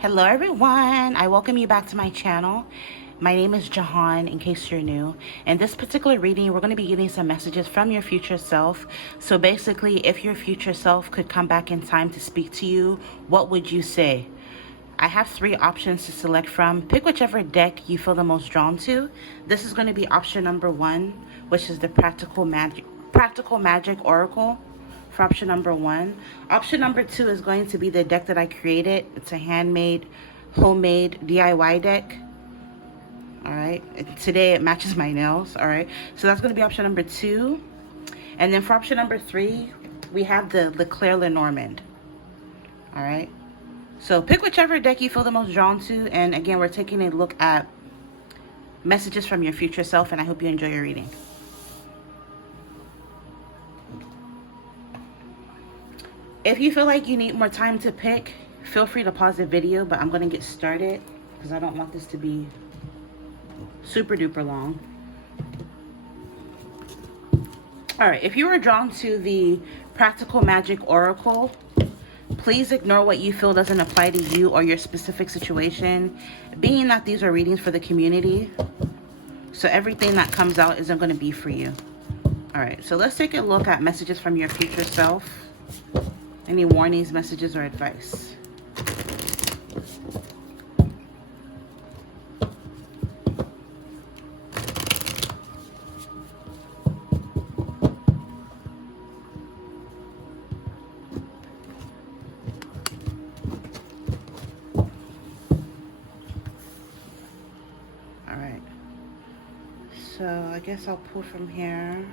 Hello everyone, I welcome you back to my channel. My name is Jehan, in case you're new. In this particular reading, we're going to be getting some messages from your future self. So basically, if your future self could come back in time to speak to you, what would you say? I have 3 options to select from. Pick whichever deck you feel the most drawn to. This is going to be option number 1, which is the Practical Magic Oracle. For option number 1. Option number 2 is going to be the deck that I created. It's a handmade, homemade DIY deck. All right. Today it matches my nails. All right. So that's going to be option number 2. And then for option number 3, we have the Claire Lenormand. All right. So pick whichever deck you feel the most drawn to. And again, we're taking a look at messages from your future self. And I hope you enjoy your reading. If you feel like you need more time to pick, feel free to pause the video, but I'm going to get started because I don't want this to be super duper long. All right, if you were drawn to the Practical Magic Oracle, please ignore what you feel doesn't apply to you or your specific situation, being that these are readings for the community. So everything that comes out isn't going to be for you. All right, so let's take a look at messages from your future self. Any warnings, messages, or advice? All right. So I guess I'll pull from here.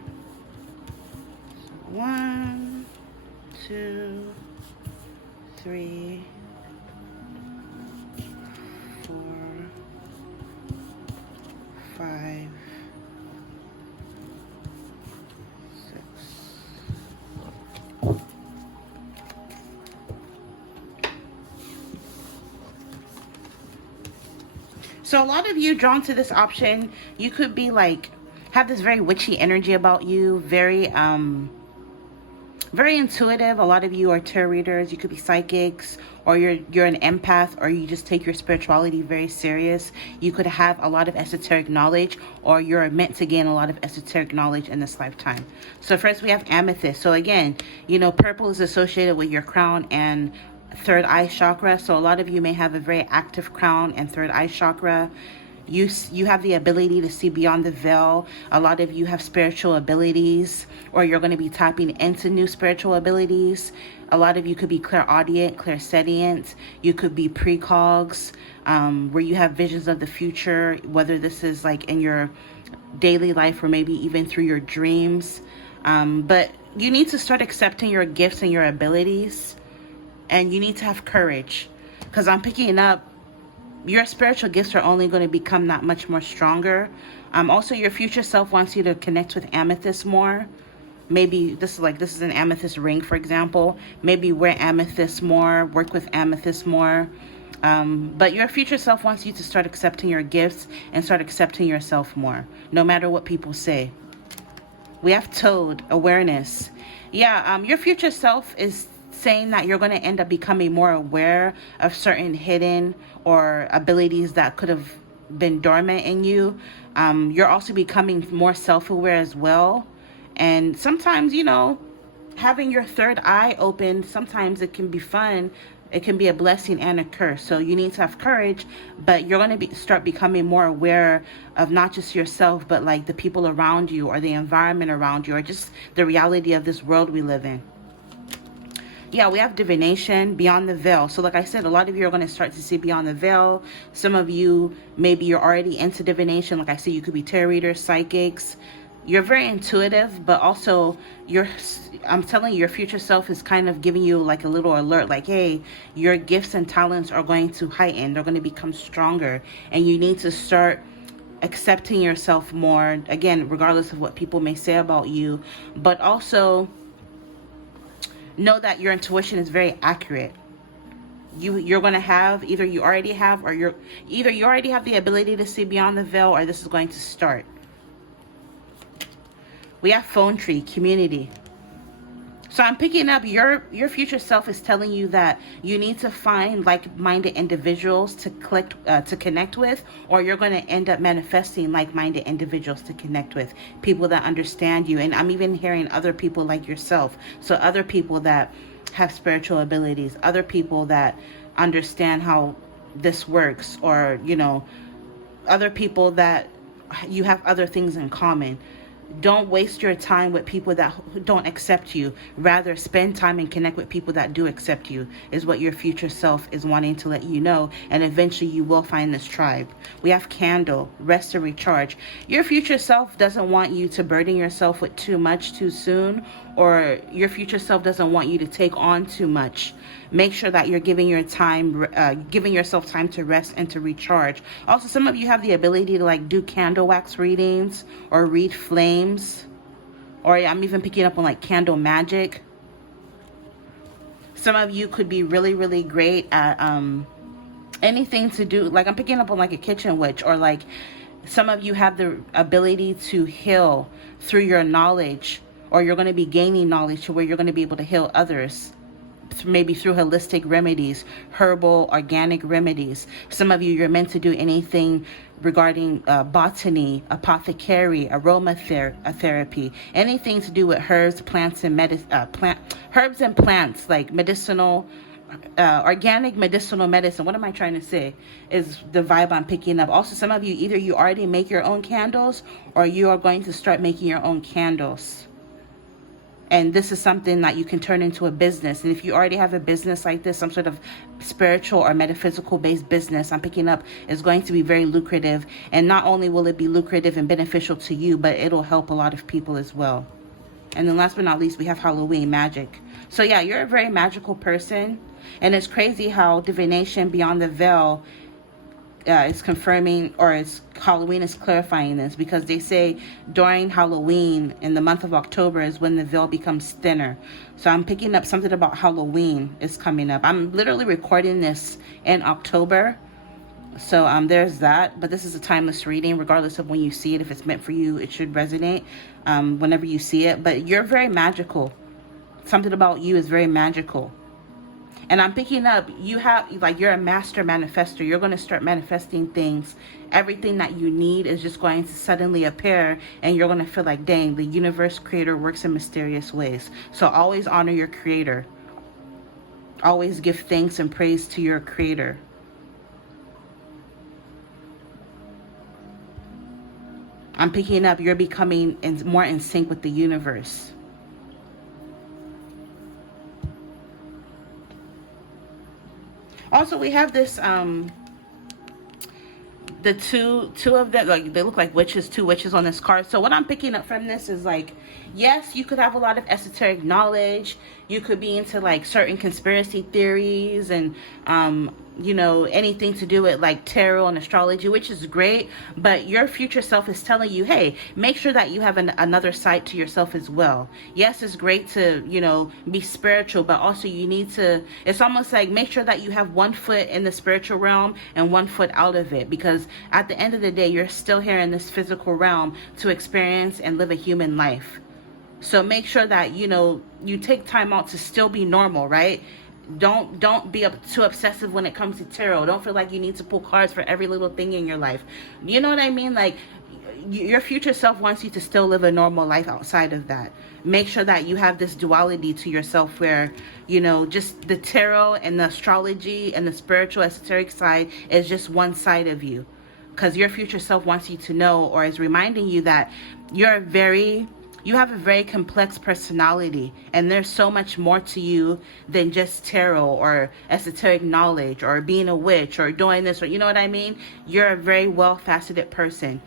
So 1, 2, 3, 4, 5, 6. So a lot of you drawn to this option, you could be like, have this very witchy energy about you, very intuitive. A lot of you are tarot readers. You could be psychics, or you're an empath, or you just take your spirituality very serious. You could have a lot of esoteric knowledge, or you're meant to gain a lot of esoteric knowledge in this lifetime. So first we have amethyst. So again, you know, purple is associated with your crown and third eye chakra. So a lot of you may have a very active crown and third eye chakra. You have the ability to see beyond the veil. A lot of you have spiritual abilities, or you're going to be tapping into new spiritual abilities. A lot of you could be clairaudient, clairsentient. You could be precogs, where you have visions of the future, whether this is like in your daily life or maybe even through your dreams. But you need to start accepting your gifts and your abilities, and you need to have courage, because I'm picking up your spiritual gifts are only going to become that much more stronger. Also, your future self wants you to connect with amethyst more. Maybe this is an amethyst ring, for example. Maybe wear amethyst more, work with amethyst more. But your future self wants you to start accepting your gifts and start accepting yourself more, no matter what people say. We have Toad, awareness. Yeah, your future self is saying that you're going to end up becoming more aware of certain hidden or abilities that could have been dormant in you. You're also becoming more self-aware as well. And sometimes, you know, having your third eye open, sometimes it can be fun. It can be a blessing and a curse. So you need to have courage, but you're going to start becoming more aware of not just yourself, but like the people around you or the environment around you, or just the reality of this world we live in. Yeah, we have divination, beyond the veil. So like I said, a lot of you are going to start to see beyond the veil. Some of you, maybe you're already into divination. Like I said, you could be tarot readers, psychics. You're very intuitive, but also I'm telling you, your future self is kind of giving you like a little alert, like, hey, your gifts and talents are going to heighten. They're going to become stronger, and you need to start accepting yourself more, again, regardless of what people may say about you. But also know that your intuition is very accurate. You're going to have, either you already have the ability to see beyond the veil, or this is going to start. We have phone tree, community. So I'm picking up your future self is telling you that you need to find like-minded individuals to connect with, or you're going to end up manifesting like-minded individuals to connect with, people that understand you. And I'm even hearing other people like yourself. So other people that have spiritual abilities, other people that understand how this works, or other people that you have other things in common. Don't waste your time with people that don't accept you. Rather, spend time and connect with people that do accept you, is what your future self is wanting to let you know. And eventually you will find this tribe. We have candle, rest and recharge. Your future self doesn't want you to burden yourself with too much too soon, or your future self doesn't want you to take on too much. Make sure that you're giving yourself time to rest and to recharge. Also, some of you have the ability to do candle wax readings or read flames, or I'm even picking up on candle magic. Some of you could be really, really great at anything to do, I'm picking up on a kitchen witch, or some of you have the ability to heal through your knowledge, or you're going to be gaining knowledge to where you're going to be able to heal others, maybe through holistic remedies, herbal, organic remedies. Some of you, you're meant to do anything regarding botany, apothecary, aromatherapy, anything to do with herbs, plants, and herbs and plants, like medicinal, organic medicinal medicine. What am I trying to say is the vibe I'm picking up. Also, some of you, either you already make your own candles, or you are going to start making your own candles. And this is something that you can turn into a business. And if you already have a business like this, some sort of spiritual or metaphysical based business, I'm picking up, is going to be very lucrative. And not only will it be lucrative and beneficial to you, but it'll help a lot of people as well. And then last but not least, we have Halloween magic. So yeah, you're a very magical person. And it's crazy how divination beyond the veil is confirming, or Halloween is clarifying this, because they say during Halloween in the month of October is when the veil becomes thinner. So I'm picking up something about Halloween is coming up. I'm literally recording this in October. So there's that. But this is a timeless reading, regardless of when you see it. If it's meant for you, it should resonate whenever you see it. But you're very magical. Something about you is very magical. And I'm picking up, you're a master manifester. You're going to start manifesting things. Everything that you need is just going to suddenly appear, and you're going to feel like, dang, the universe creator works in mysterious ways. So always honor your creator. Always give thanks and praise to your creator. I'm picking up, you're becoming more in sync with the universe. Also, we have this, the two of them, they look like witches, two witches on this card. So what I'm picking up from this is yes, you could have a lot of esoteric knowledge. You could be into certain conspiracy theories and, anything to do with tarot and astrology, which is great. But your future self is telling you, hey, make sure that you have another side to yourself as well. Yes, it's great to, be spiritual, but also you need to, it's almost make sure that you have one foot in the spiritual realm and one foot out of it. Because at the end of the day, you're still here in this physical realm to experience and live a human life. So make sure that, you take time out to still be normal, right? Don't be too obsessive when it comes to tarot. Don't feel like you need to pull cards for every little thing in your life. You know what I mean? Your future self wants you to still live a normal life outside of that. Make sure that you have this duality to yourself where, just the tarot and the astrology and the spiritual esoteric side is just one side of you. Because your future self wants you to know, or is reminding you that you have a very complex personality, and there's so much more to you than just tarot or esoteric knowledge or being a witch or doing this, or you know what I mean? You're a very well-faceted person,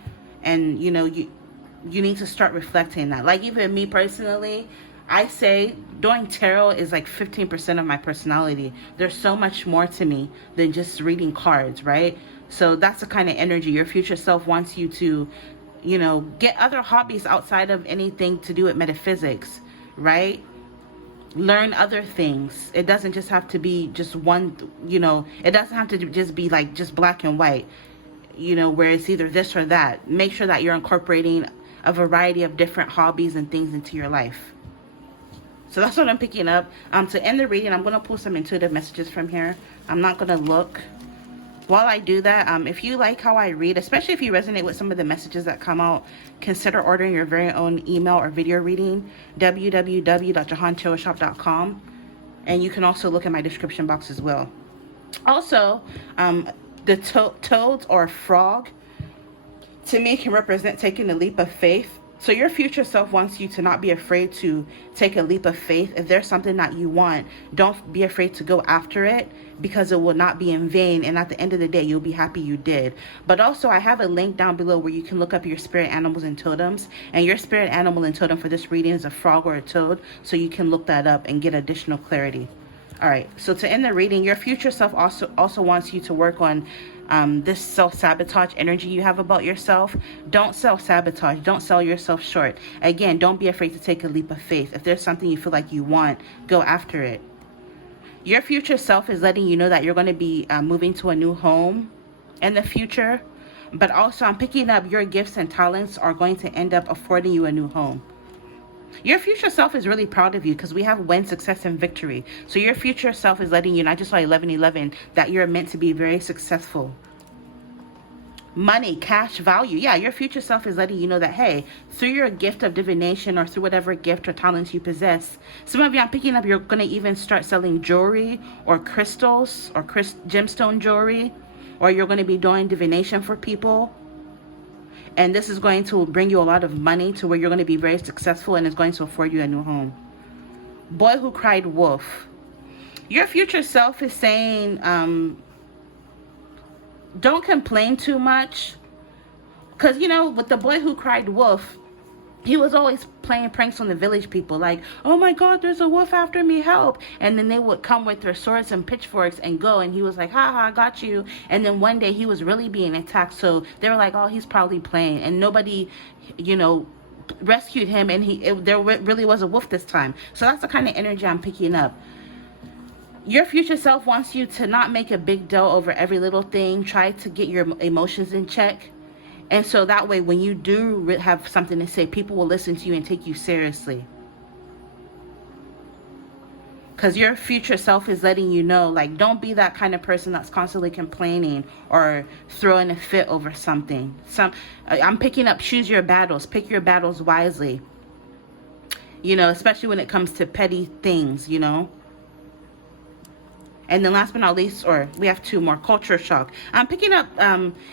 and you need to start reflecting that. Even me personally, I say doing tarot is 15% of my personality. There's so much more to me than just reading cards, right? So that's the kind of energy your future self wants you to get other hobbies outside of anything to do with metaphysics, right? Learn other things. It doesn't just have to be just one, it doesn't have to just be just black and white, where it's either this or that. Make sure that you're incorporating a variety of different hobbies and things into your life. So that's what I'm picking up. To end the reading, I'm going to pull some intuitive messages from here. I'm not going to look. While I do that, if you like how I read, especially if you resonate with some of the messages that come out, consider ordering your very own email or video reading, www.jehantarotshop.com. And you can also look in my description box as well. Also, the toads or frog, to me, can represent taking a leap of faith. So your future self wants you to not be afraid to take a leap of faith. If there's something that you want, don't be afraid to go after it, because it will not be in vain. And at the end of the day, you'll be happy you did. But also, I have a link down below where you can look up your spirit animals and totems. And your spirit animal and totem for this reading is a frog or a toad. So you can look that up and get additional clarity. All right, so to end the reading, your future self also wants you to work on this self-sabotage energy you have about yourself. Don't self-sabotage. Don't sell yourself short. Again, don't be afraid to take a leap of faith. If there's something you feel like you want, go after it. Your future self is letting you know that you're going to be moving to a new home in the future. But also, I'm picking up your gifts and talents are going to end up affording you a new home. Your future self is really proud of you, because we have win, success, and victory. So your future self is letting you, and I just saw 1111, that you're meant to be very successful. Money, cash, value. Yeah, your future self is letting you know that, hey, through your gift of divination or through whatever gift or talents you possess, some of you, I'm picking up, you're going to even start selling jewelry or crystals or gemstone jewelry, or you're going to be doing divination for people. And this is going to bring you a lot of money to where you're going to be very successful, and it's going to afford you a new home. Boy who cried wolf. Your future self is saying, don't complain too much. Because, you know, with the boy who cried wolf, he was always playing pranks on the village people, like, oh my God, there's a wolf after me, help. And then they would come with their swords and pitchforks and go, and he was like, ha ha, I got you. And then one day he was really being attacked, so they were like, oh, he's probably playing. And nobody, you know, rescued him, and there really was a wolf this time. So that's the kind of energy I'm picking up. Your future self wants you to not make a big deal over every little thing. Try to get your emotions in check. And so that way, when you do have something to say, people will listen to you and take you seriously. Because your future self is letting you know, like, don't be that kind of person that's constantly complaining or throwing a fit over something. I'm picking up, choose your battles. Pick your battles wisely. You know, especially when it comes to petty things, you know. And then last but not least, or we have two more, culture shock. I'm picking up,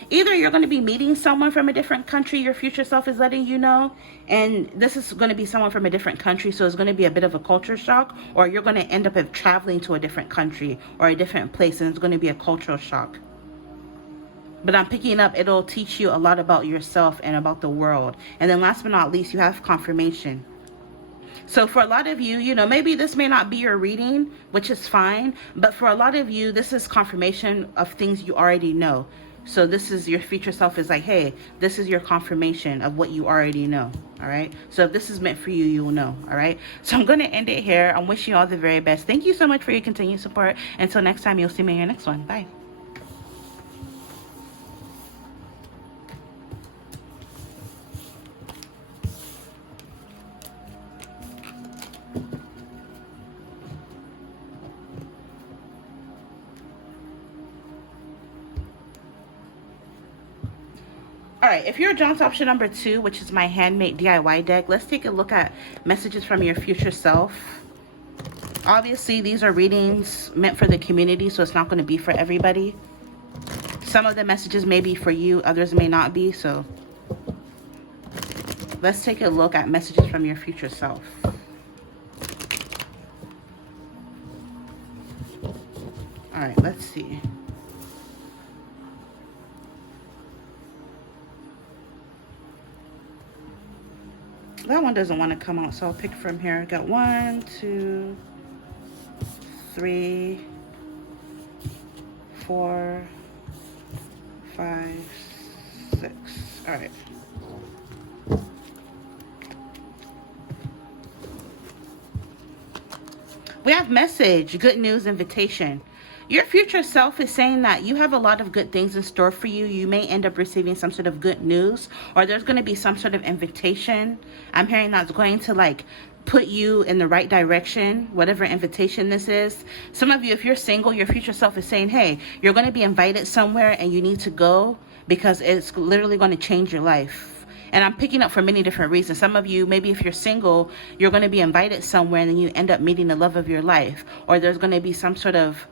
either you're going to be meeting someone from a different country, your future self is letting you know, and this is going to be someone from a different country, so it's going to be a bit of a culture shock, or you're going to end up traveling to a different country or a different place, and it's going to be a cultural shock. But I'm picking up, it'll teach you a lot about yourself and about the world. And then last but not least, you have confirmation. So for a lot of you, you know, maybe this may not be your reading, which is fine. But for a lot of you, this is confirmation of things you already know. So this is your future self is like, hey, this is your confirmation of what you already know. All right. So if this is meant for you, you will know. All right. So I'm going to end it here. I'm wishing you all the very best. Thank you so much for your continued support. Until next time, you'll see me in your next one. Bye. All right, if you're John's option number 2, which is my handmade DIY deck, let's take a look at messages from your future self. Obviously, these are readings meant for the community, so it's not going to be for everybody. Some of the messages may be for you, others may not be, so let's take a look at messages from your future self. All right, let's see. That one doesn't want to come out, so I'll pick from here. I got 1, 2, 3, 4, 5, 6. All right. We have message, good news, invitation. Your future self is saying that you have a lot of good things in store for you. You may end up receiving some sort of good news, or there's going to be some sort of invitation. I'm hearing that's going to, like, put you in the right direction, whatever invitation this is. Some of you, if you're single, your future self is saying, hey, you're going to be invited somewhere and you need to go because it's literally going to change your life. And I'm picking up for many different reasons. Some of you, maybe if you're single, you're going to be invited somewhere and then you end up meeting the love of your life. Or there's going to be some sort of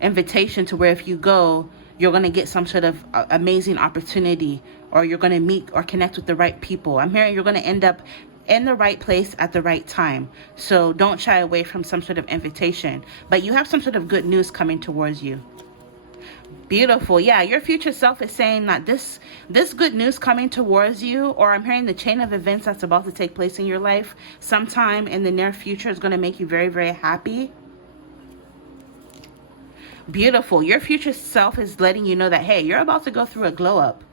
invitation to where if you go, you're going to get some sort of amazing opportunity, or you're going to meet or connect with the right people. I'm hearing you're going to end up in the right place at the right time. So don't shy away from some sort of invitation, but you have some sort of good news coming towards you. Beautiful. Yeah, your future self is saying that this good news coming towards you, or I'm hearing the chain of events that's about to take place in your life sometime in the near future, is going to make you very, very happy. Beautiful. Your future self is letting you know that, hey, you're about to go through a glow up.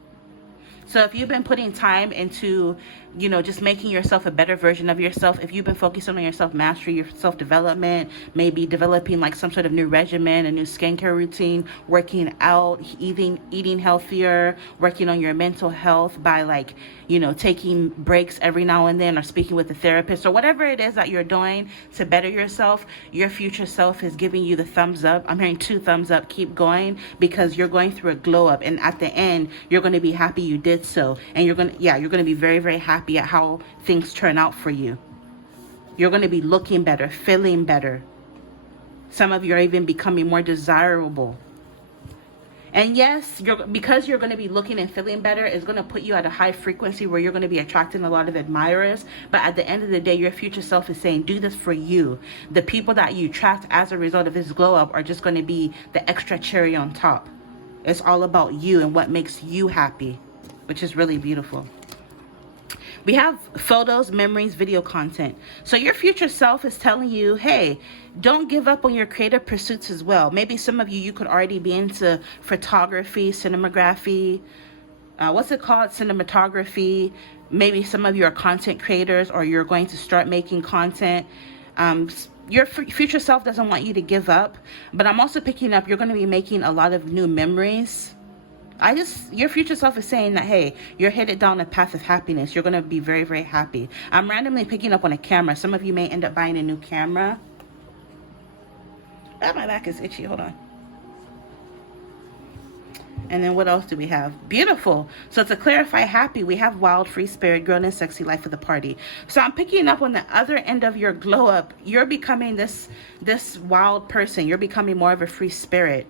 So if you've been putting time into, just making yourself a better version of yourself, if you've been focusing on your self-mastery, your self-development, maybe developing like some sort of new regimen, a new skincare routine, working out, eating healthier, working on your mental health by taking breaks every now and then, or speaking with a therapist, or whatever it is that you're doing to better yourself, your future self is giving you the thumbs up. I'm hearing 2 thumbs up. Keep going, because you're going through a glow up, and at the end, you're going to be happy you did so, and you're going to be very, very happy at how things turn out for you. You're going to be looking better, feeling better. Some of you are even becoming more desirable. And yes, because you're going to be looking and feeling better, is going to put you at a high frequency where you're going to be attracting a lot of admirers. But at the end of the day, your future self is saying, do this for you. The people that you attract as a result of this glow up are just going to be the extra cherry on top. It's all about you and what makes you happy, which is really beautiful. We have photos, memories, video content. So your future self is telling you, hey, don't give up on your creative pursuits as well. Maybe some of you could already be into photography, cinematography. What's it called? Cinematography. Maybe some of you are content creators, or you're going to start making content. Your future self doesn't want you to give up. But I'm also picking up, you're going to be making a lot of new memories. Your future self is saying that, hey, you're headed down a path of happiness. You're going to be very, very happy. I'm randomly picking up on a camera. Some of you may end up buying a new camera. Oh, my back is itchy. Hold on. And then what else do we have? Beautiful. So to clarify happy, we have wild, free spirit, grown and sexy, life of the party. So I'm picking up on the other end of your glow up. You're becoming this wild person. You're becoming more of a free spirit.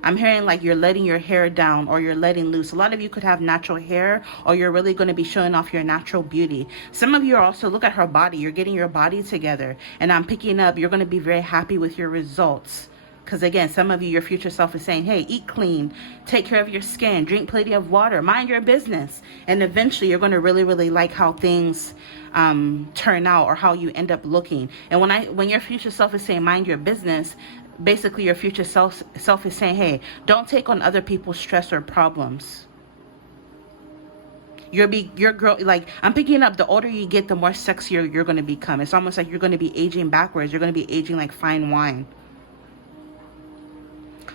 I'm hearing like you're letting your hair down, or you're letting loose. A lot of you could have natural hair, or you're really going to be showing off your natural beauty. Some of you are also, look at her body. You're getting your body together. And I'm picking up, you're going to be very happy with your results. Because again, some of you, your future self is saying, hey, eat clean, take care of your skin, drink plenty of water, mind your business. And eventually you're going to really, really like how things turn out, or how you end up looking. And when your future self is saying mind your business, basically your future self is saying, hey, don't take on other people's stress or problems. I'm picking up, the older you get, the more sexier you're going to become. It's almost like you're going to be aging backwards. You're going to be aging like fine wine.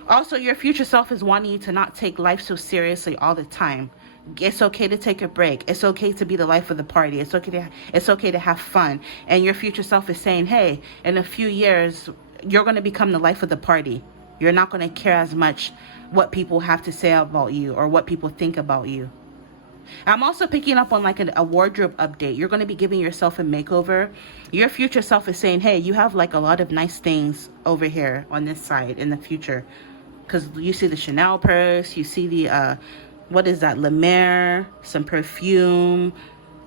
Also, your future self is wanting you to not take life so seriously all the time. It's okay to take a break. It's okay to be the life of the party. It's okay to have fun. And your future self is saying, hey, in a few years, you're going to become the life of the party. You're not going to care as much what people have to say about you, or what people think about you. I'm also picking up on like a wardrobe update. You're going to be giving yourself a makeover. Your future self is saying, hey, you have like a lot of nice things over here on this side in the future. Because you see the Chanel purse, you see the, what is that, La Mer, some perfume,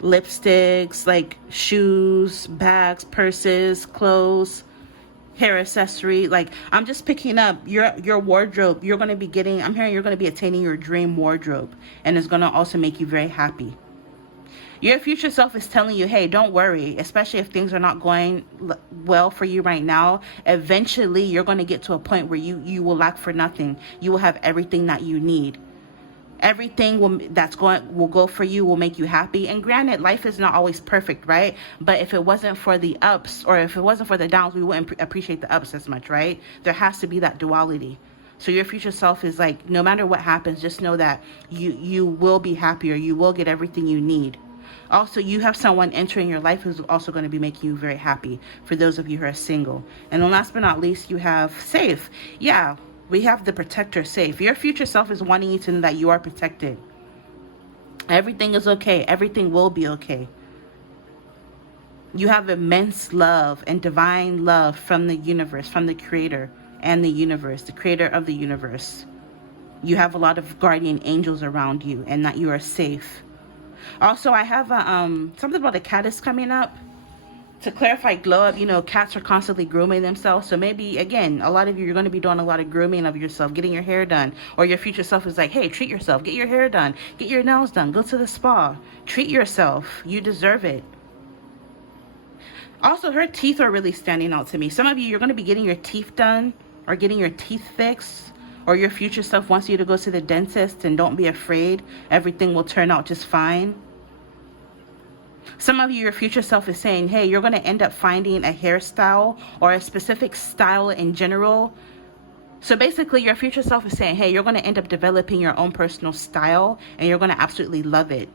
lipsticks, like shoes, bags, purses, clothes, hair accessory. Like, I'm just picking up your wardrobe. You're going to be getting, I'm hearing you're going to be attaining your dream wardrobe, and it's going to also make you very happy. Your future self is telling you, hey, don't worry, especially if things are not going well for you right now. Eventually, you're going to get to a point where you will lack for nothing. You will have everything that you need. Everything will go for you, will make you happy. And granted, life is not always perfect, right? But if it wasn't for the ups, or if it wasn't for the downs, we wouldn't appreciate the ups as much, right? There has to be that duality. So your future self is like, no matter what happens, just know that you will be happier. You will get everything you need. Also, you have someone entering your life who's also going to be making you very happy, for those of you who are single. And then last but not least, you have safe. Yeah, we have the protector, safe. Your future self is wanting you to know that you are protected. Everything is okay. Everything will be okay. You have immense love and divine love from the universe, from the creator and the universe, the creator of the universe. You have a lot of guardian angels around you, and that you are safe. Also, I have something about a cat is coming up. To clarify glow up, you know, cats are constantly grooming themselves. So maybe, again, a lot of you, you're going to be doing a lot of grooming of yourself, getting your hair done. Or your future self is like, hey, treat yourself. Get your hair done. Get your nails done. Go to the spa. Treat yourself. You deserve it. Also, her teeth are really standing out to me. Some of you, you're going to be getting your teeth done or getting your teeth fixed. Or your future self wants you to go to the dentist, and don't be afraid. Everything will turn out just fine. Some of you, your future self is saying, hey, you're going to end up finding a hairstyle or a specific style in general. So basically, your future self is saying, hey, you're going to end up developing your own personal style, and you're going to absolutely love it.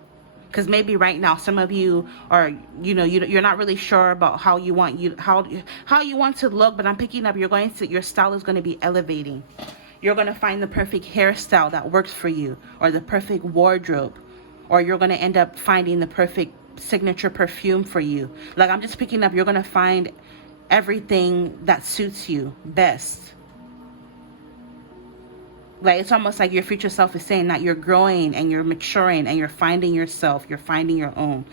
Because maybe right now, some of you are, you know, you're not really sure about how you want to look, but I'm picking up your style is going to be elevating. You're going to find the perfect hairstyle that works for you, or the perfect wardrobe, or you're going to end up finding the perfect signature perfume for you. Like, I'm just picking up, you're going to find everything that suits you best. Like, it's almost like your future self is saying that you're growing and you're maturing and you're finding yourself, you're finding your own.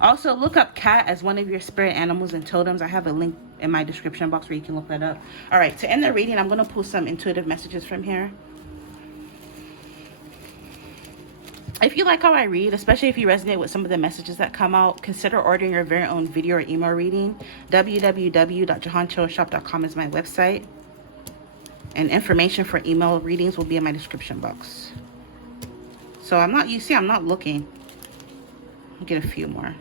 Also, look up cat as one of your spirit animals and totems. I have a link in my description box where you can look that up. All right, to end the reading, I'm going to pull some intuitive messages from here. If you like how I read, especially if you resonate with some of the messages that come out, consider ordering your very own video or email reading. www.jehanchillshop.com is my website. And information for email readings will be in my description box. So I'm not looking. I'll get a few more.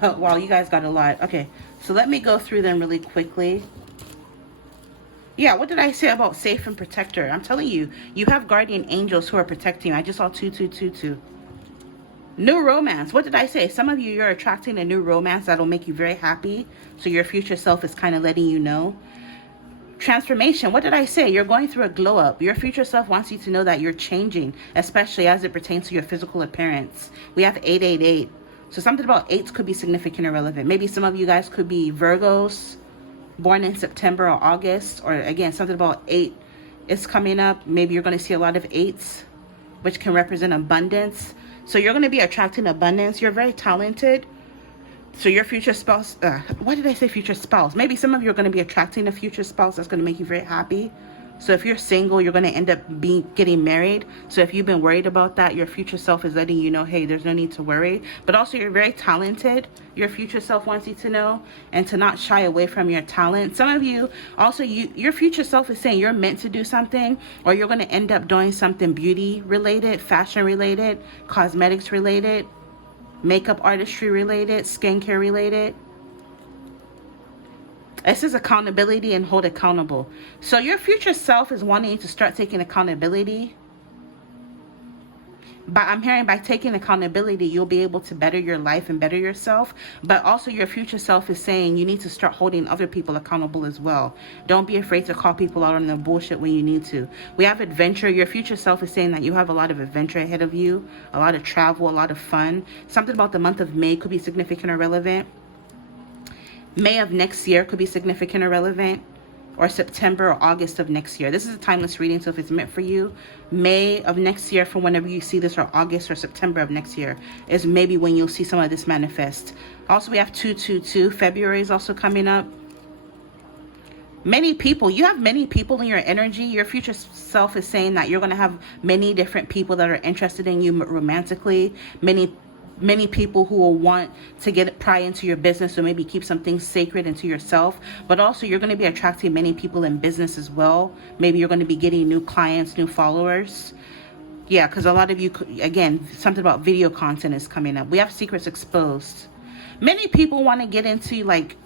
Wow, you guys got a lot. Okay, so let me go through them really quickly. Yeah, what did I say about safe and protector? I'm telling you, you have guardian angels who are protecting you. I just saw 2222. New romance. What did I say? Some of you, you're attracting a new romance that'll make you very happy. So your future self is kind of letting you know. Transformation. What did I say? You're going through a glow up. Your future self wants you to know that you're changing, especially as it pertains to your physical appearance. We have 888. So something about 8s could be significant or relevant. Maybe some of you guys could be Virgos, born in September or August. Or again, something about 8 is coming up. Maybe you're going to see a lot of 8s, which can represent abundance. So you're going to be attracting abundance. You're very talented. So your future spouse, why did I say future spouse? Maybe some of you are going to be attracting a future spouse that's going to make you very happy. So if you're single, you're going to end up getting married. So if you've been worried about that, your future self is letting you know, hey, there's no need to worry. But also, you're very talented. Your future self wants you to know, and to not shy away from your talent. Some of you, also, your future self is saying you're meant to do something, or you're going to end up doing something beauty related, fashion related, cosmetics related, makeup artistry related, skincare related. This is accountability and hold accountable. So your future self is wanting you to start taking accountability. But I'm hearing by taking accountability, you'll be able to better your life and better yourself. But also your future self is saying you need to start holding other people accountable as well. Don't be afraid to call people out on the bullshit when you need to. We have adventure. Your future self is saying that you have a lot of adventure ahead of you, a lot of travel, a lot of fun. Something about the month of May could be significant or relevant. May of next year could be significant or relevant, or September or August of next year. This is a timeless reading, so if it's meant for you, May of next year, from whenever you see this, or August or September of next year is maybe when you'll see some of this manifest. Also, we have 222. February is also coming up. Many people, you have many people in your energy. Your future self is saying that you're going to have many different people that are interested in you romantically. Many people who will want to pry into your business, or maybe keep something sacred into yourself. But also, you're going to be attracting many people in business as well. Maybe you're going to be getting new clients, new followers. Yeah, because a lot of you, again, something about video content is coming up. We have secrets exposed. Many people want to get into, like,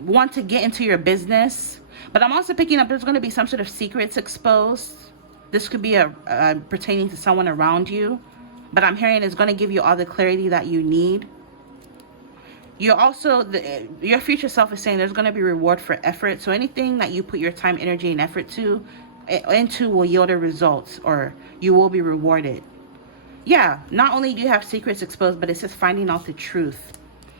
want to get into your business. But I'm also picking up there's going to be some sort of secrets exposed. This could be pertaining to someone around you. But I'm hearing it's going to give you all the clarity that you need. You're also, your future self is saying there's going to be reward for effort. So anything that you put your time, energy, and effort into will yield a results, or you will be rewarded. Yeah, not only do you have secrets exposed, but it says finding out the truth.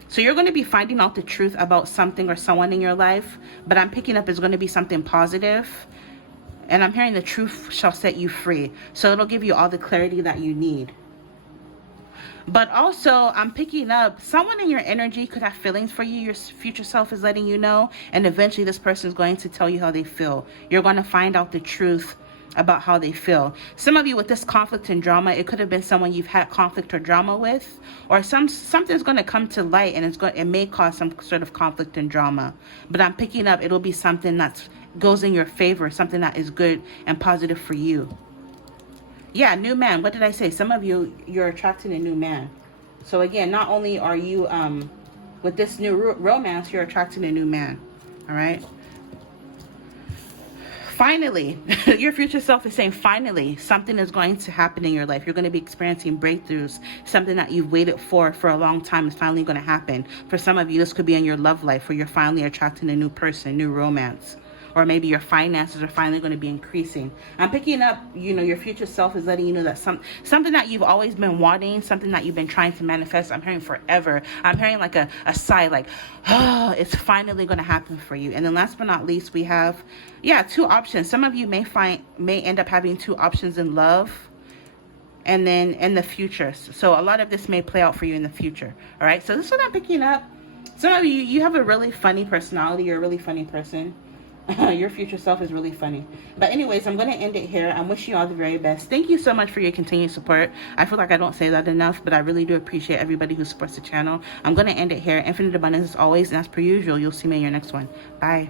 So you're going to be finding out the truth about something or someone in your life, but I'm picking up it's going to be something positive. And I'm hearing the truth shall set you free. So it'll give you all the clarity that you need. But also, I'm picking up someone in your energy could have feelings for you. Your future self is letting you know. And eventually this person is going to tell you how they feel. You're going to find out the truth about how they feel. Some of you with this conflict and drama, it could have been someone you've had conflict or drama with, or something's going to come to light, and it may cause some sort of conflict and drama. But I'm picking up it'll be something that goes in your favor, something that is good and positive for you. Yeah, new man. What did I say? Some of you, you're attracting a new man. So again, not only are you with this new romance, you're attracting a new man. All right. Finally, your future self is saying, finally, something is going to happen in your life. You're going to be experiencing breakthroughs. Something that you've waited for a long time is finally going to happen. For some of you, this could be in your love life where you're finally attracting a new person, new romance. Or maybe your finances are finally going to be increasing. I'm picking up, your future self is letting you know that something that you've always been wanting, something that you've been trying to manifest, I'm hearing forever. I'm hearing like a sigh, like, oh, it's finally going to happen for you. And then last but not least, we have, two options. Some of you may end up having two options in love. And then in the future. So a lot of this may play out for you in the future. All right. So this is what I'm picking up. Some of you have a really funny personality. You're a really funny person. Your future self is really funny. But anyways, I'm going to end it here. I'm wishing you all the very best. Thank you so much for your continued support. I feel like I don't say that enough, but I really do appreciate everybody who supports the channel. I'm going to end it here. Infinite abundance as always. And as per usual, you'll see me in your next one. Bye.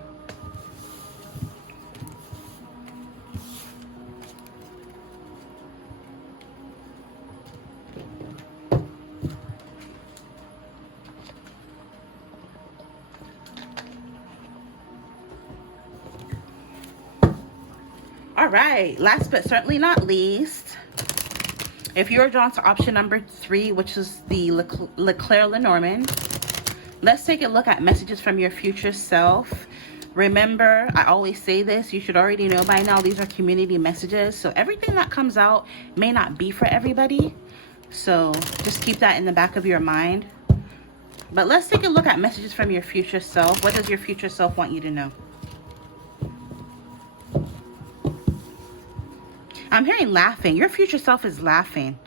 All right, last but certainly not least, if you're drawn to option number 3, which is the Leclerc-Lenormand, let's take a look at messages from your future self. Remember, I always say this, you should already know by now, these are community messages. So everything that comes out may not be for everybody. So just keep that in the back of your mind. But let's take a look at messages from your future self. What does your future self want you to know? I'm hearing laughing. Your future self is laughing.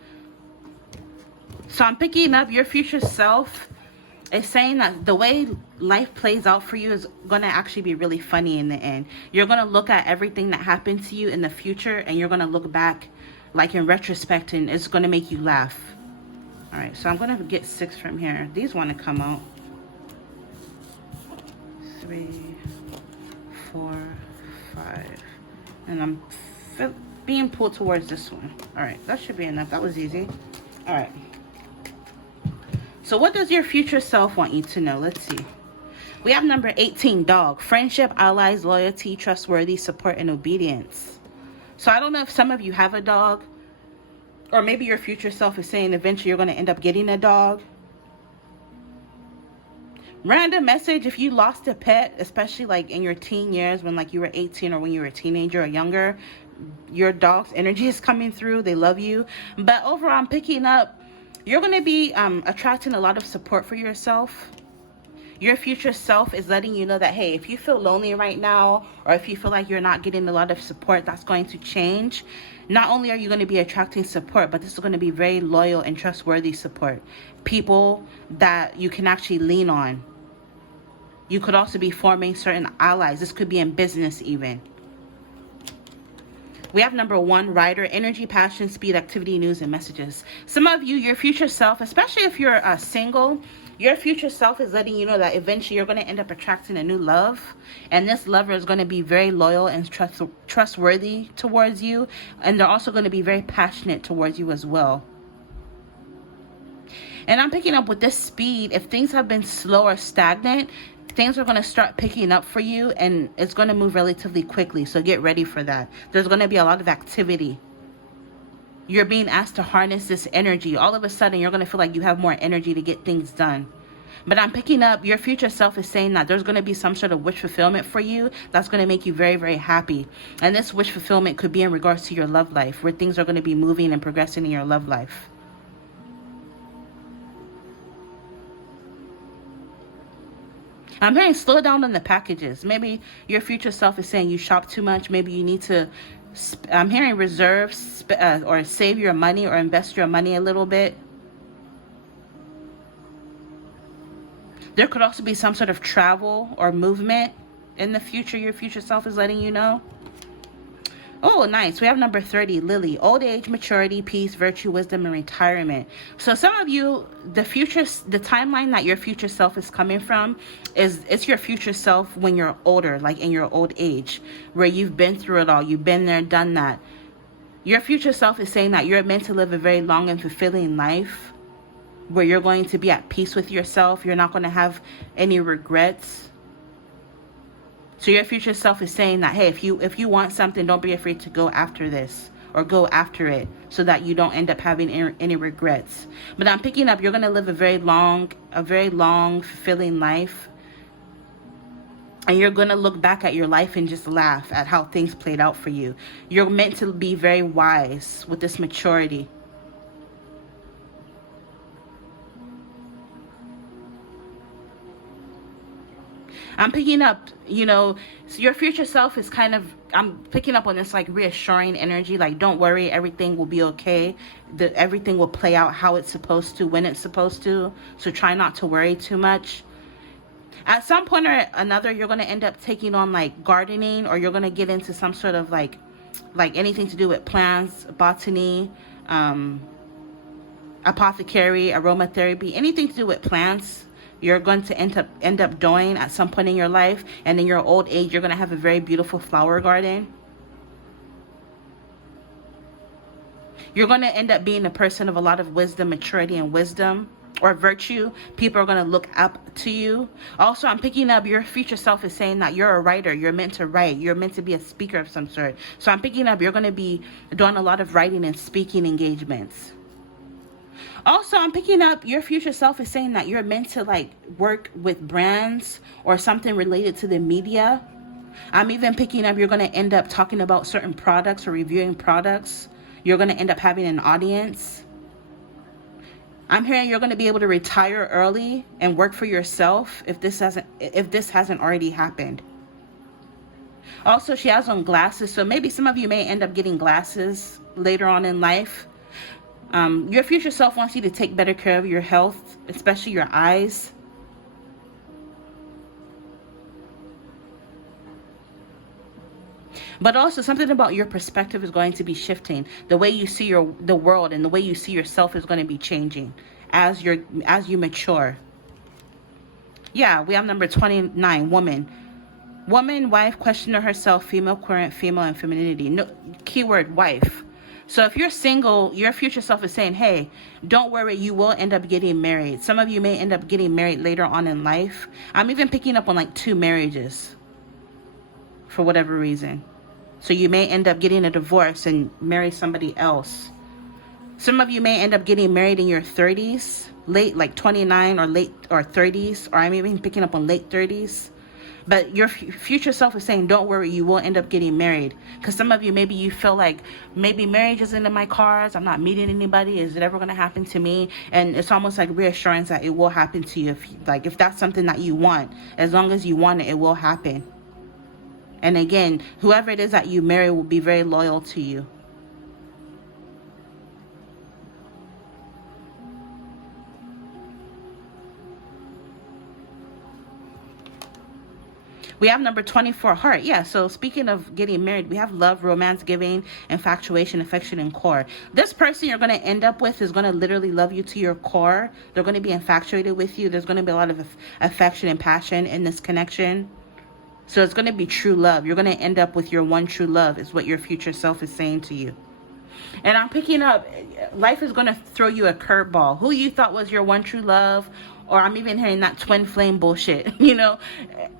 So I'm picking up your future self is saying that the way life plays out for you is going to actually be really funny in the end. You're going to look at everything that happened to you in the future, and you're going to look back like in retrospect, and it's going to make you laugh. All right, so I'm going to get 6 from here. These want to come out. 3, 4, 5. And I'm being pulled towards this one. All right, that should be enough. That was easy. All right. So what does your future self want you to know? Let's see. We have number 18, dog. Friendship, allies, loyalty, trustworthy, support, and obedience. So I don't know if some of you have a dog, or maybe your future self is saying eventually you're going to end up getting a dog. Random message, if you lost a pet, especially like in your teen years when like you were 18 or when you were a teenager or younger, your dog's energy is coming through. They love you. But overall, I'm picking up, you're going to be attracting a lot of support for yourself. Your future self is letting you know that, hey, if you feel lonely right now, or if you feel like you're not getting a lot of support, that's going to change. Not only are you going to be attracting support, but this is going to be very loyal and trustworthy support. People that you can actually lean on. You could also be forming certain allies. This could be in business even. We have number 1, writer, energy, passion, speed, activity, news, and messages. Some of you, your future self, especially if you're single, your future self is letting you know that eventually you're going to end up attracting a new love. And this lover is going to be very loyal and trustworthy towards you. And they're also going to be very passionate towards you as well. And I'm picking up with this speed, if things have been slow or stagnant, Things are going to start picking up for you, and it's going to move relatively quickly. So get ready for that. There's going to be a lot of activity. You're being asked to harness this energy. All of a sudden, you're going to feel like you have more energy to get things done. But I'm picking up your future self is saying that there's going to be some sort of wish fulfillment for you that's going to make you very, very happy. And this wish fulfillment could be in regards to your love life, where things are going to be moving and progressing in your love life. I'm hearing slow down on the packages. Maybe your future self is saying you shop too much. Maybe you need to, I'm hearing reserve or save your money or invest your money a little bit. There could also be some sort of travel or movement in the future. Your future self is letting you know. Oh, nice. We have number 30, Lily. Old age, maturity, peace, virtue, wisdom, and retirement. So some of you, the timeline that your future self is coming from it's your future self when you're older, like in your old age, where you've been through it all. You've been there, done that. Your future self is saying that you're meant to live a very long and fulfilling life, where you're going to be at peace with yourself. You're not going to have any regrets. So your future self is saying that, hey, if you want something, don't be afraid to go after this or go after it, so that you don't end up having any regrets. But I'm picking up, you're going to live a very long, fulfilling life. And you're going to look back at your life and just laugh at how things played out for you. You're meant to be very wise with this maturity. I'm picking up, so your future self is kind of, I'm picking up on this like reassuring energy, like don't worry, everything will be okay. Everything will play out how it's supposed to, when it's supposed to. So try not to worry too much. At some point or another, you're going to end up taking on like gardening, or you're going to get into some sort of like anything to do with plants, botany, apothecary, aromatherapy, anything to do with plants. You're going to end up doing at some point in your life, and in your old age, you're going to have a very beautiful flower garden. You're going to end up being a person of a lot of wisdom, maturity, and wisdom or virtue. People are going to look up to you. Also, I'm picking up your future self is saying that you're a writer. You're meant to write. You're meant to be a speaker of some sort. So I'm picking up you're going to be doing a lot of writing and speaking engagements. Also, I'm picking up your future self is saying that you're meant to like work with brands or something related to the media. I'm even picking up you're going to end up talking about certain products or reviewing products. You're going to end up having an audience. I'm hearing you're going to be able to retire early and work for yourself if this hasn't already happened. Also, she has on glasses, so maybe some of you may end up getting glasses later on in life. Your future self wants you to take better care of your health, especially your eyes. But also something about your perspective is going to be shifting. The way you see the world and the way you see yourself is going to be changing as you mature. Yeah, we have number 29, woman. Woman, wife, questioner herself, female, current, female, and femininity. No, keyword wife. So if you're single, your future self is saying, hey, don't worry, you will end up getting married. Some of you may end up getting married later on in life. I'm even picking up on like 2 marriages for whatever reason. So you may end up getting a divorce and marry somebody else. Some of you may end up getting married in your 30s, late, like 29 or late or 30s, or I'm even picking up on late 30s. But your future self is saying, don't worry, you will end up getting married. Because some of you, maybe you feel like, maybe marriage isn't in my cards. I'm not meeting anybody. Is it ever going to happen to me? And it's almost like reassurance that it will happen to you. If that's something that you want, as long as you want it, it will happen. And again, whoever it is that you marry will be very loyal to you. We have number 24, heart. Yeah, so speaking of getting married, we have love, romance, giving, infatuation, affection, and core. This person you're going to end up with is going to literally love you to your core. They're going to be infatuated with you. There's going to be a lot of affection and passion in this connection. So it's going to be true love. You're going to end up with your one true love is what your future self is saying to you. And I'm picking up, life is going to throw you a curveball. Who you thought was your one true love or I'm even hearing that twin flame bullshit, you know.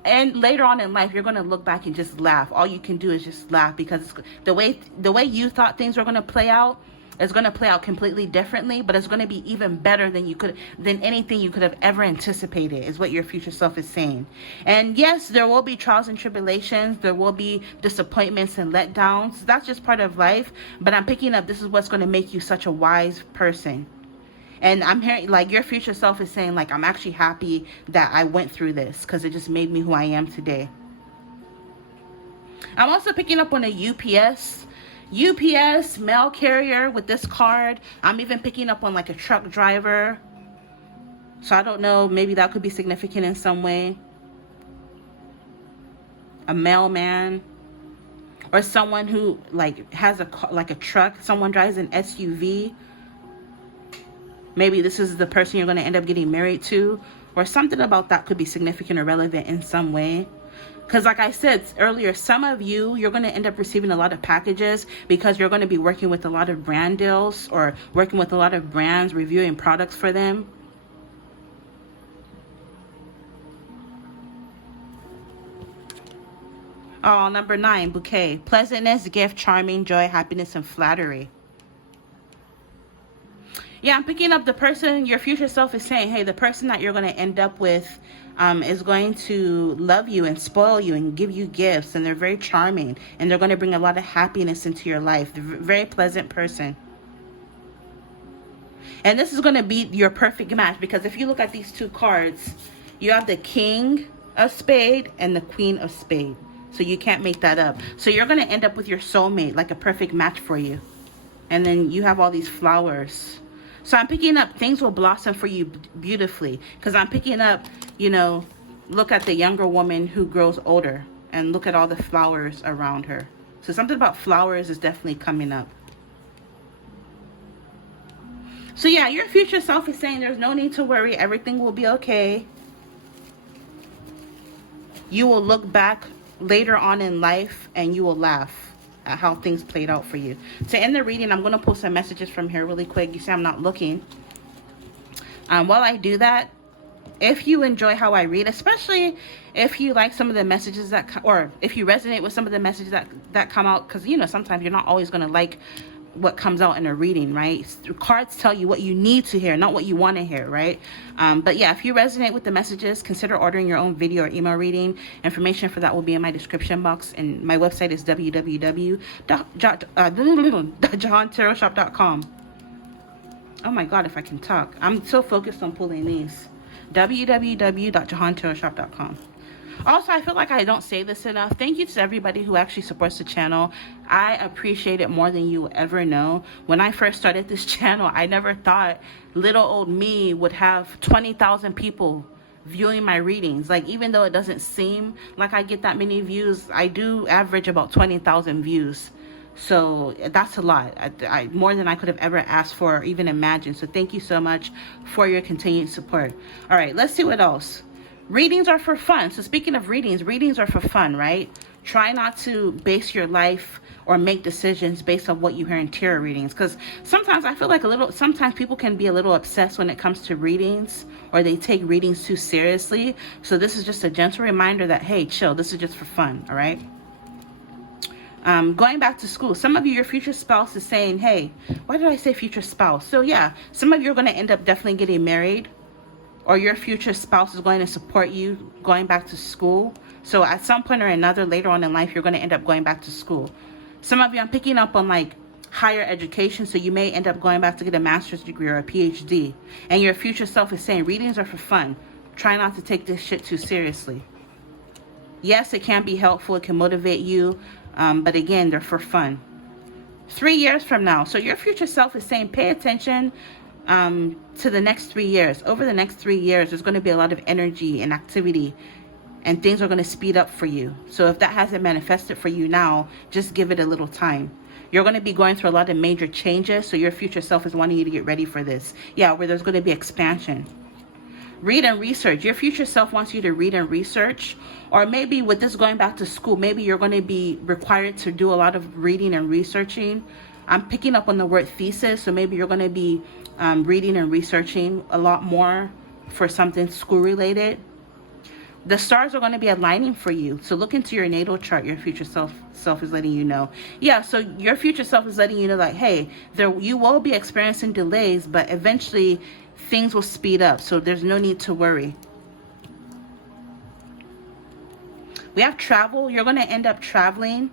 And later on in life, you're going to look back and just laugh. All you can do is just laugh, because the way you thought things were going to play out is going to play out completely differently, but it's going to be even better than anything you could have ever anticipated, is what your future self is saying. And yes, there will be trials and tribulations, there will be disappointments and letdowns. That's just part of life. But I'm picking up, this is what's going to make you such a wise person. And I'm hearing, like, your future self is saying, like, I'm actually happy that I went through this, because it just made me who I am today. I'm also picking up on a UPS mail carrier with this card. I'm even picking up on like a truck driver. So I don't know, maybe that could be significant in some way. A mailman, or someone who like has a truck. Someone drives an SUV. Maybe this is the person you're going to end up getting married to, or something about that could be significant or relevant in some way. Because like I said earlier, some of you're going to end up receiving a lot of packages, because you're going to be working with a lot of brand deals, or working with a lot of brands, reviewing products for them. Oh, number 9, bouquet. Pleasantness, gift, charming, joy, happiness, and flattery. Yeah, I'm picking up the person, your future self is saying, hey, the person that you're going to end up with is going to love you and spoil you and give you gifts. And they're very charming. And they're going to bring a lot of happiness into your life. They're a very pleasant person. And this is going to be your perfect match. Because if you look at these two cards, you have the King of Spades and the Queen of Spades. So you can't make that up. So you're going to end up with your soulmate, like a perfect match for you. And then you have all these flowers. So I'm picking up things will blossom for you beautifully. Because I'm picking up, you know, look at the younger woman who grows older. And look at all the flowers around her. So something about flowers is definitely coming up. So yeah, your future self is saying there's no need to worry. Everything will be okay. You will look back later on in life and you will laugh at how things played out for you. To end the reading, I'm going to pull some messages from here really quick. You see I'm not looking. While I do that, if you enjoy how I read, especially if you like some of the messages or if you resonate with some of the messages that come out, because you know sometimes you're not always going to like what comes out in a reading, right? Cards tell you what you need to hear, not what you want to hear, right? But yeah, if you resonate with the messages, consider ordering your own video or email reading. Information for that will be in my description box, and my website is www.jehantarotshop.com. Oh my god, if I can talk. I'm so focused on pulling these. www.jehantarotshop.com. Also, I feel like I don't say this enough. Thank you to everybody who actually supports the channel. I appreciate it more than you will ever know. When I first started this channel, I never thought little old me would have 20,000 people viewing my readings. Like, even though it doesn't seem like I get that many views, I do average about 20,000 views. So that's a lot. I more than I could have ever asked for or even imagined. So thank you so much for your continued support. All right, let's see what else. Readings are for fun. So speaking of readings are for fun, right? Try not to base your life or make decisions based on what you hear in tarot readings. Because sometimes I feel like sometimes people can be a little obsessed when it comes to readings, or they take readings too seriously. So this is just a gentle reminder that, hey, chill, this is just for fun, all right? Going back to school, some of you, your future spouse is saying, hey, why did I say future spouse? So yeah, some of you are going to end up definitely getting married. Or your future spouse is going to support you going back to school. So at some point or another later on in life, you're going to end up going back to school. Some of you, I'm picking up on like higher education. So you may end up going back to get a master's degree or a PhD. And your future self is saying readings are for fun. Try not to take this shit too seriously. Yes, it can be helpful. It can motivate you. But again, they're for fun. 3 years from now. So your future self is saying pay attention to the next 3 years. Over the next 3 years, there's going to be a lot of energy and activity, and things are going to speed up for you. So if that hasn't manifested for you now, just give it a little time. You're going to be going through a lot of major changes, so your future self is wanting you to get ready for this. Yeah, where there's going to be expansion. Read and research. Your future self wants you to read and research. Or maybe with this going back to school, maybe you're going to be required to do a lot of reading and researching. I'm picking up on the word thesis, so maybe you're going to be reading and researching a lot more for something school related, the stars are going to be aligning for you. So look into your natal chart. Your future self is letting you know. Yeah, so your future self is letting you know, like, hey, you will be experiencing delays, but eventually things will speed up. So there's no need to worry. We have travel. You're going to end up traveling,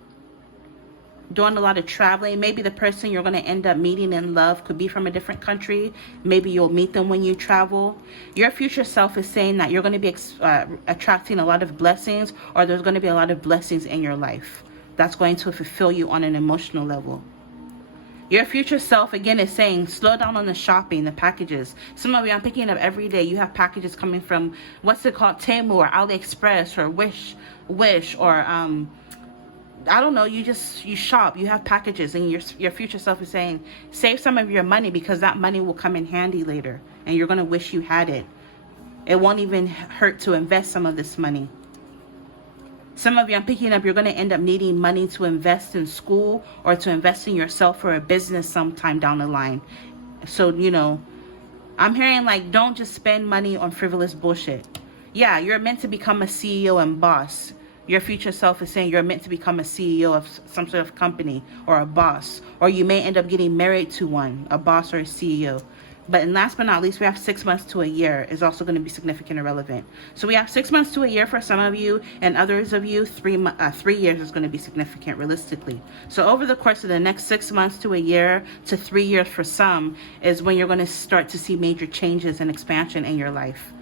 doing a lot of traveling. Maybe the person you're going to end up meeting in love could be from a different country. Maybe you'll meet them when you travel. Your future self is saying that you're going to be attracting a lot of blessings, or there's going to be a lot of blessings in your life that's going to fulfill you on an emotional level. Your future self, again, is saying, slow down on the shopping, the packages. Some of you, I'm picking up every day, you have packages coming from, what's it called, Temu or AliExpress or Wish or, I don't know, you shop, you have packages, and your future self is saying, save some of your money, because that money will come in handy later, and you're going to wish you had it. It won't even hurt to invest some of this money. Some of you, I'm picking up, you're going to end up needing money to invest in school or to invest in yourself or a business sometime down the line. So, you know, I'm hearing, like, don't just spend money on frivolous bullshit. Yeah, you're meant to become a CEO and boss. Your future self is saying you're meant to become a CEO of some sort of company or a boss. Or you may end up getting married to one, a boss or a CEO. But last but not least, we have 6 months to a year is also going to be significant and relevant. So we have 6 months to a year for some of you, and others of you, 3 years is going to be significant realistically. So over the course of the next 6 months to a year to 3 years for some is when you're going to start to see major changes and expansion in your life.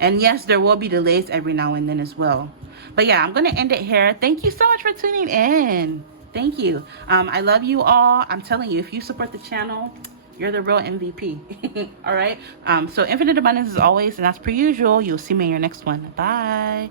And yes, there will be delays every now and then as well. But yeah, I'm going to end it here. Thank you so much for tuning in. Thank you. I love you all. I'm telling you, if you support the channel, you're the real MVP. All right. So infinite abundance as always, and as per usual, you'll see me in your next one. Bye.